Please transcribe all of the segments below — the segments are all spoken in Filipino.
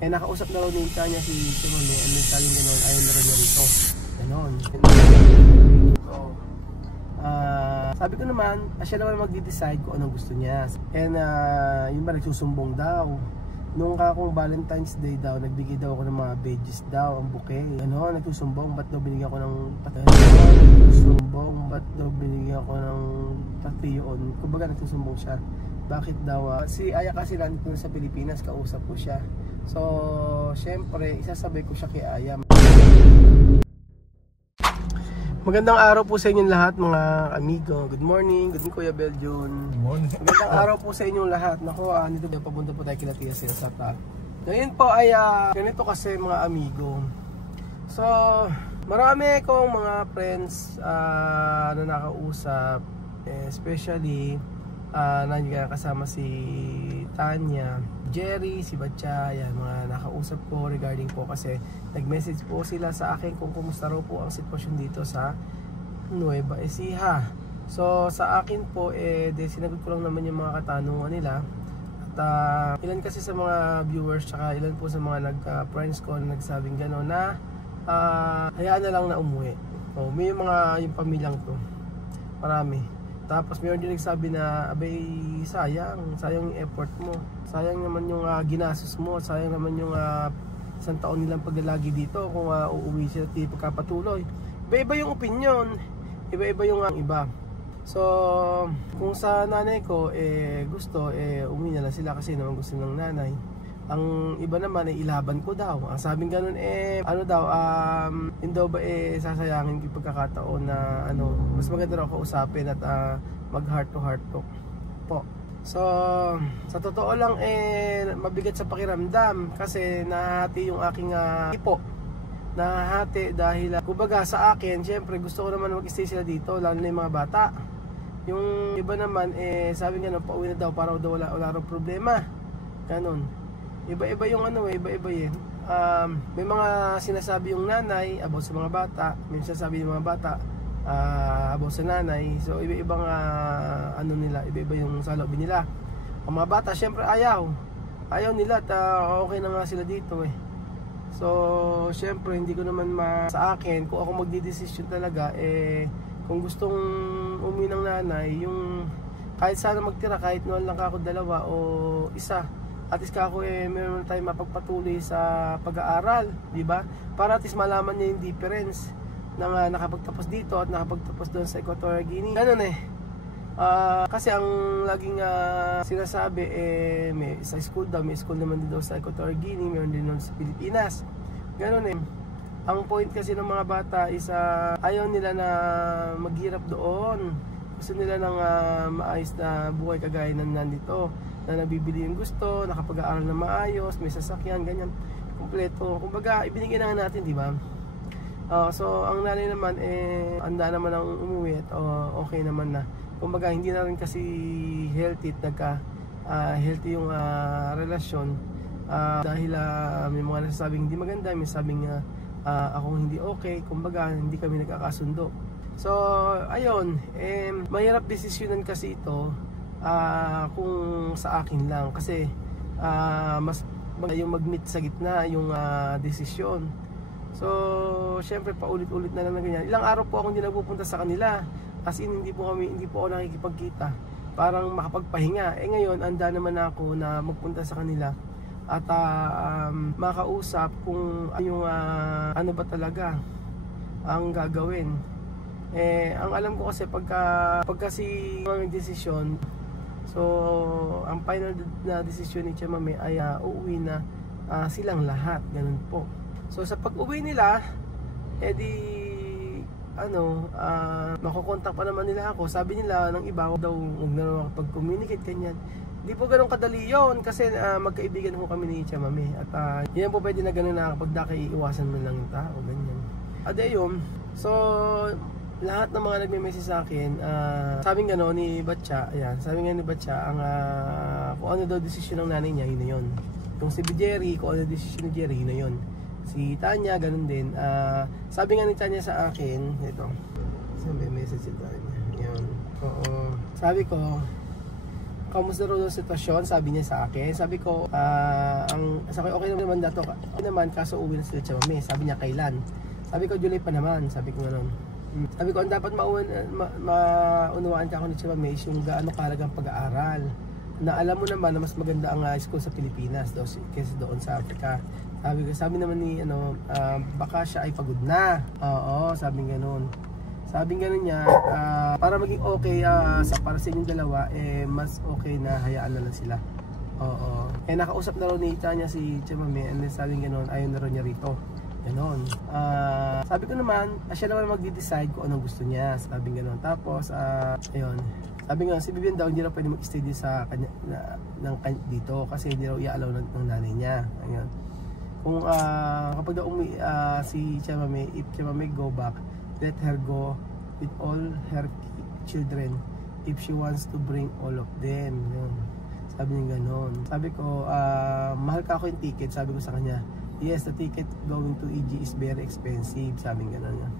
Eh nakausap na raw ni Tanya si Mami, ano saling gano'n, ayaw na rin niya rito. Ganon. So, sabi ko naman, siya naman magde-decide kung anong gusto niya. And yun ba, nagsusumbong daw. Nung kakong Valentine's Day daw, nagbigay daw ako ng mga veggies daw, ang bouquet. Ano, nagsusumbong, ba't daw binigyan ko ng patayon? Nagsusumbong, ba't daw binigyan ko ng patayon? Kumbaga nagsusumbong siya. Bakit daw? Si Aya kasi nandito na sa Pilipinas, kausap ko siya. So, syempre, isasabay ko siya kay Aya. Magandang araw po sa inyong lahat mga amigo. Good morning, good morning Kuya Beljun. Good morning. Magandang araw po sa inyong lahat. Naku, nito na papunta po tayo kila Tia Silsata. Ngayon po ay ganito kasi mga amigo. So, marami kong mga friends na nakausap, especially nandiyan kasama si Tanya, Jerry, si Batcha, yan mga nakausap ko regarding po kasi nag-message po sila sa akin kung kumusta raw po ang sitwasyon dito sa Nueva Ecija. So sa akin po sinagot ko lang naman yung mga katanungan nila. At ilan kasi sa mga viewers tsaka ilan po sa mga nag-friends ko na nagsabing gano'n na hayaan na lang na umuwi. So, may yung pamilyang to, marami. Tapos mayroon din nagsabi na abay sayang yung effort mo, sayang naman yung ginastos mo, sayang naman yung isang taon nilang paglalagi dito kung uuwi sila at pagkapatuloy. Iba-iba yung opinion, iba-iba yung iba. So kung sa nanay ko gusto umuwi na lang sila kasi naman gusto ng nanay. Ang iba naman ilaban ko daw. Ang sabing ganun ano daw, hindi daw ba sasayangin yung pagkakataon na mas maganda raw kausapin at mag heart to heart talk po. So sa totoo lang mabigat sa pakiramdam kasi nahati yung aking ipo. Nahati dahil kumbaga sa akin, syempre gusto ko naman mag-stay sila dito, lalo na yung mga bata. Yung iba naman sabi nga na pauwi na daw para daw wala raw problema. Ganun. Iba-iba yung iba-iba may mga sinasabi yung nanay about sa mga bata, may sinasabi yung mga bata about sa nanay. So iba-ibang nila, iba-iba yung saloobin nila. Ang mga bata syempre ayaw nila at okay na nga sila dito So syempre hindi ko naman sa akin kung ako magdidesisyon talaga kung gustong umuwi ng nanay, yung kahit sana magtira, kahit noon lang ako dalawa o isa, at least ako meron tayong mapagpatuloy sa pag-aaral, di ba? Para at least malaman niya yung difference ng nakapagtapos dito at nakapagtapos doon sa Equatorial Guinea. Ganun kasi ang laging sinasabi may sa school daw, may school naman din daw sa Equatorial Guinea, meron din doon sa Pilipinas. Ganun Ang point kasi ng mga bata is ayaw nila na maghirap doon. Gusto nila ng maayos na buhay kagaya ng nandito, na nabibili yung gusto, nakapag-aaral na maayos, may sasakyan, ganyan, kumpleto. Kumbaga, ibinigay na nga natin, di ba? So, ang nanay naman, handa naman ang umuwi at okay naman na. Kumbaga, hindi na rin kasi healthy at healthy yung relasyon. Dahil may mga nasasabing hindi maganda, may sabing akong hindi okay, kumbaga, hindi kami nagkakasundo. So, ayun, mahirap desisyonan kasi ito kung sa akin lang kasi mas yung mag-meet sa gitna yung desisyon. So syempre paulit-ulit na lang na ganyan. Ilang araw po ako hindi nagpupunta sa kanila, as in hindi po ako nakikipagkita, parang makapagpahinga. Ngayon handa naman ako na magpunta sa kanila at makausap kung yung ano ba talaga ang gagawin. Ang alam ko kasi pagka si mga desisyon, so ang final na desisyon ni Tia Mami ay uuwi na silang lahat, ganun po. So sa pag-uwi nila, makukontak pa naman nila ako. Sabi nila ng iba daw huwag na makapag-communicate kanyan. Hindi po ganun kadali yun kasi magkaibigan po kami ni Tia Mami. At yan po pwede na ganun na kapag iwasan mo lang yung tao, ganyan. Ayun, so lahat ng mga nagme-message sa akin, sabing gano'n ni Batcha, ayan, sabing nga ni Batcha, kung ano daw desisyon ng nanay niya, yun na yun. Yung si Jerry, kung ano desisyon ni Jerry, yun na yun. Si Tanya, gano'n din. Sabi nga ni Tanya sa akin, ito, may message si Tanya, yun. Oo, sabi ko, kamusta raw yung sitwasyon, sabi niya sa akin. Sabi ko, okay naman dato. Okay naman, kaso uwi na sila Chamame. Sabi niya, kailan? Sabi ko, July pa naman. Sabi ko gano'n. Sabi ko, ang dapat maunawaan ka ako ni Chamame is yung gaano kahalagang pag-aaral. Na alam mo naman na mas maganda ang school sa Pilipinas kaysa doon sa Africa. Sabi naman ni, baka siya ay pagod na. Oo, sabi gano'n. Sabi nga niya, para maging okay para sa inyong dalawa, mas okay na hayaan na lang sila. Oo. Nakausap na raw ni Tanya si Chamame, and then sabi gano'n, ayaw na raw niya rito. Gano'n. Sabi ko naman, siya naman magde-decide kung anong gusto niya. Sabi gano'n. Tapos, ayun. Sabi nga, si Vivian daw hindi raw pwede mag-stay din sa kanya, dito kasi hindi raw i-allow ng nanay niya. Ayun. Kung kapag daw si Chamame, if Chamame go back, let her go with all her children if she wants to bring all of them. Yun. Sabi niya gano'n. Sabi ko, mahal ka ako yung ticket. Sabi ko sa kanya, yes, the ticket going to EG is very expensive. Sabi niya gano'n.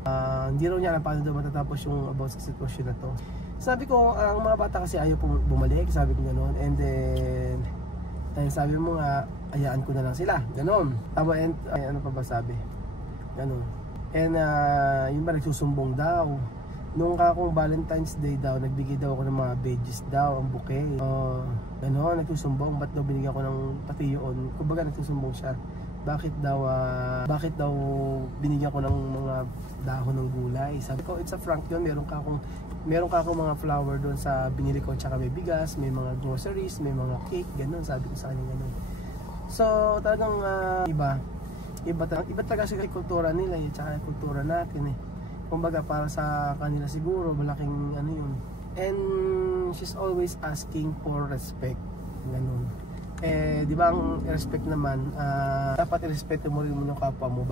Hindi raw niya alam paano daw matatapos yung about sa sitwasyon na to. Sabi ko, ang mga bata kasi ayaw bumalik. Sabi ko gano'n. And then sabi mo nga, ayaan ko na lang sila. Gano'n. Tama, and ano pa ba sabi? Gano'n. And yun ba, nagsusumbong daw. Nung kakong Valentine's Day daw, nagbigay daw ako ng mga veggies daw, ang bouquet. Gano'n, nagsusumbong. Ba't daw binigyan ko ng pati yun? Kumbaga nagsusumbong siya. Bakit daw binigyan ko ng mga dahon ng gulay? Sabi ko, it's a prank yun. Meron ka akong mga flower doon sa binili ko. Tsaka may bigas, may mga groceries, may mga cake. Gano'n, sabi ko sa kanya gano'n. So, talagang iba talaga sa kultura nila tsaka kultura natin kumbaga para sa kanila siguro malaking ano yun, and she's always asking for respect, ganun. Di ba ang respect naman, dapat irespeto mo rin mo yung kapwa mo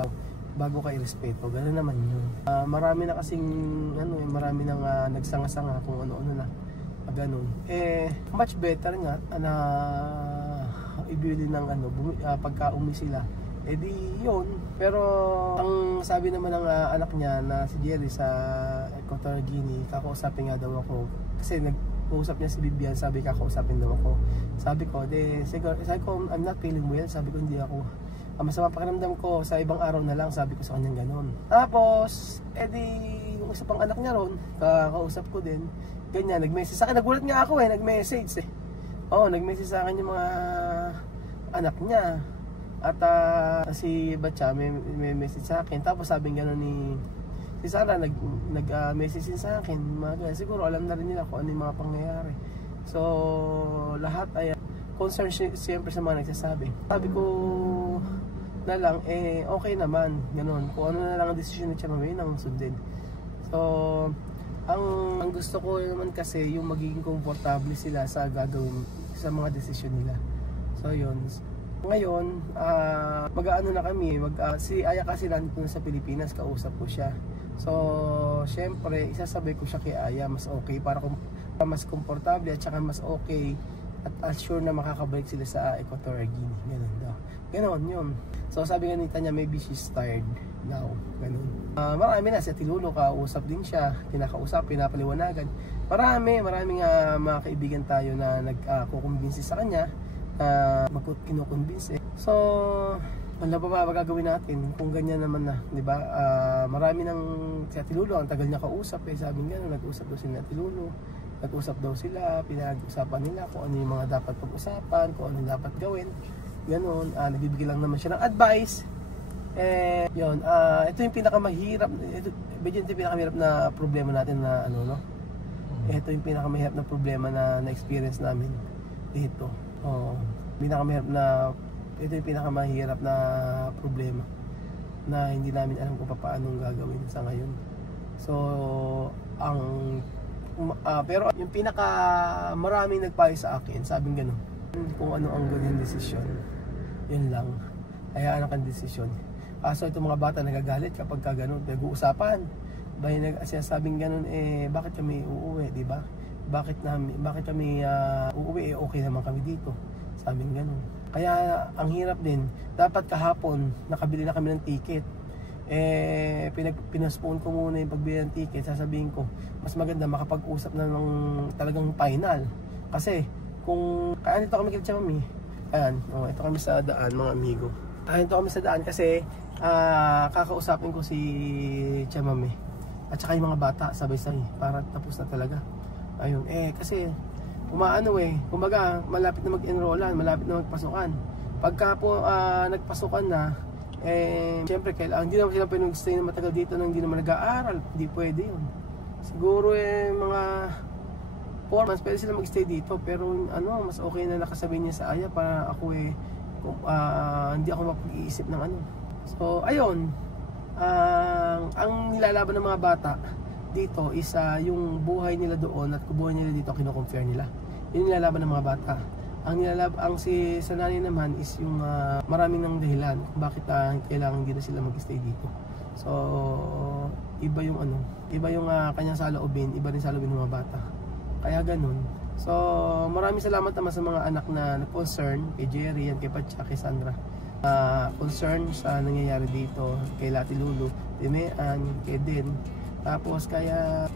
bago ka irespeto, ganun naman yun. Marami na kasing marami nang nagsanga-sanga kung ano-ano na ganun. Much better nga na ibili ng pagka umi sila, di yun. Pero ang sabi naman ng anak niya na si Jerry sa Equatorial Guinea, kakausapin nga daw ako kasi nag-uusap niya si Vivian, sabi kakausapin daw ako. Sabi ko, I'm not feeling well. Sabi ko, hindi ako masama pakiramdam ko, sa ibang araw na lang. Sabi ko sa kanyang ganon. Tapos yung isa pang anak niya ron, kakausap ko din, ganyan, nag-message sa akin. Nagulat nga ako nag-message nag-message sa akin yung mga anak niya. At si Batcha may message sa akin. Tapos sabi gano'n ni si Sara, nag-message sa akin. Siguro alam na rin nila kung ano yung mga pangyayari. So lahat ay concern siyempre sa mga nagsasabi. Sabi ko na lang, okay naman, gano'n. Kung ano na lang ang desisyon ni Chamame nang sundin. So ang gusto ko naman kasi yung magiging komportable sila sa gagawin sa mga desisyon nila. So yun. Ngayon, mag-aano na kami, si Aya kasi nandito na sa Pilipinas, kausap ko siya. So, syempre, isasabay ko siya kay Aya, mas okay, para mas komportable at saka mas okay at sure na makakabalik sila sa Equatorial Guinea. Ganun daw. Ganun, yun. So, sabi nga nita niya, maybe she's tired now. Ganun. Marami na, si Tilulo, kausap din siya, kinakausap, pinapaliwanagan. Maraming mga kaibigan tayo na nagkukumbinsi sa kanya, kinukonvince. So, wala pa ba gagawin natin kung ganyan naman na, di ba? Marami ng si Atilulo, ang tagal niya kausap sabi nga, nag-usap daw sila Atilulo, nag-usap daw sila, pinag-usapan nila kung ano yung mga dapat pag-usapan, kung ano yung dapat gawin, ganoon. Nagbibigay lang naman siya ng advice. Yun, ito yung pinakamahirap, ito yung pinakamahirap na problema natin na ito yung pinakamahirap na problema na na-experience namin dito. Ito yung pinakamahirap na problema na hindi namin alam kung paano gagawin sa ngayon. So, pero yung pinaka maraming nagpayo sa akin, sabing gano'n, kung ano ang gawin desisyon, yun lang, hayaan ang desisyon. Kaso itong mga bata nagagalit kapag ka gano'n, nag-uusapan, sinasabing gano'n, bakit kami uuwi, di ba? Bakit kami uuwi, okay naman kami dito, sabing gano'n. Kaya ang hirap din, dapat kahapon nakabili na kami ng ticket, pinaspone ko muna yung pagbili ng ticket. Sasabihin ko, mas maganda makapag-usap na ng talagang final, kasi kung kaya dito kami kita Mami. Ayan, ito kami sa daan mga amigo. Ito kami sa daan kasi kakausapin ko si Mami at saka yung mga bata sabay-sabay para tapos na talaga. Ayun, kasi kumbaga malapit na mag-enrollan, malapit na magpasukan. Pagka po nagpasukan na, siyempre kailangan, hindi naman sila pwede mag-stay na matagal dito nang hindi naman nag-aaral, hindi pwede yun. Siguro mga 4 months pwede sila mag-stay dito, pero mas okay na nakasabi niya sa aya para ako hindi ako mapag-iisip ng So ayun, ang nilalaban ng mga bata dito is yung buhay nila doon at buhay nila dito kino-compare nila. Yun yung nilalaban ng mga bata. Ang sa nanay naman is yung maraming ng dahilan kung bakit kailangan hindi na sila mag-stay dito. So iba yung kanyang saloobin, iba rin saloobin ng mga bata. Kaya ganun. So maraming salamat naman sa mga anak na concern kay Jerry at kay Patcha, kay Sandra. Concern sa nangyayari dito kay Lati Lulu, Timean, kay Den. Tapos kaya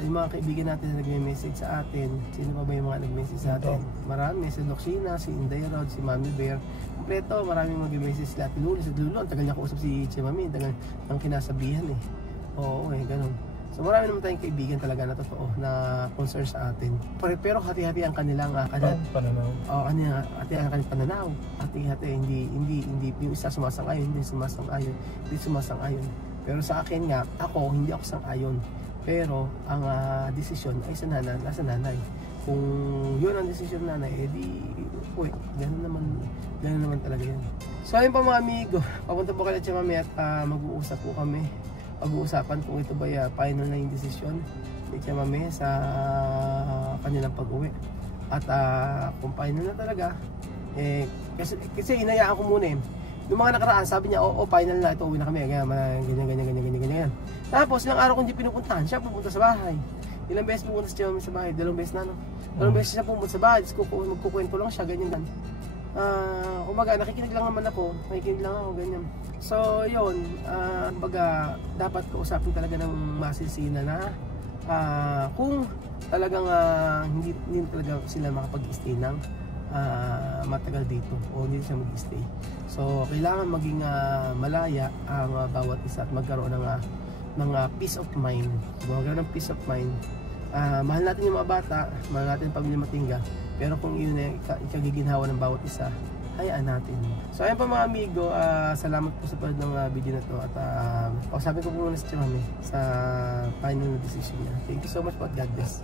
yung mga kaibigan natin na nagme-message sa atin. Sino pa ba yung mga nag-message sa atin? Marami, si Loxina, si Inday Rod, si Mami Bear. Kompleto, maraming mag-message sila. Lulu, ang tagal niya kausap si Mami, tagal ng kinasabihan Oo, ganun. So marami naman tayong kaibigan talaga na totoo na concern sa atin. Pero hati-hati ang kanilang pananaw. Hati-hati ang kanilang pananaw. Hati-hati, hindi yung isa sumasang-ayon, hindi sumasang-ayon. Pero sa akin nga, hindi ako sang-ayon. Pero ang desisyon ay nasa nanay. Kung yun ang desisyon ng nanay, ganun naman talaga yan. So ayun pa mga amigo, papunta po kayo sa Mami at mag-uusap po kami. Pag-uusapan kung ito ba final na yung desisyon ni Mami sa kanilang pag-uwi. At kung final na talaga, kasi inayaan ko muna Noong mga nakaraan, sabi niya, final na, ito uwi na kami, ganyan. Tapos, ilang araw kong hindi pinupuntahan, siya pupunta sa bahay. Ilang beses pupunta si Mami sa bahay, 2 beses na, Dalawang beses siya pumunta sa bahay, magkukwento lang siya, ganyan. Kumbaga, nakikinig lang ako, ganyan. So, yun, dapat kausapin talaga ng masinsina na kung talagang hindi talaga sila makapag-stay ng matagal dito o hindi siya mag-stay. So kailangan maging malaya ang bawat isa at magkaroon ng peace of mind. Magkaroon ng peace of mind. Mahal natin yung mga bata, mahal natin ang pamilya Matingga, pero kung yun ay ikagiginhawa ng bawat isa, hayaan natin. So ayun pa mga amigo, salamat po sa panood ng video na to at sabi ko po muna si Mami sa final decision niya. Thank you so much po at God bless.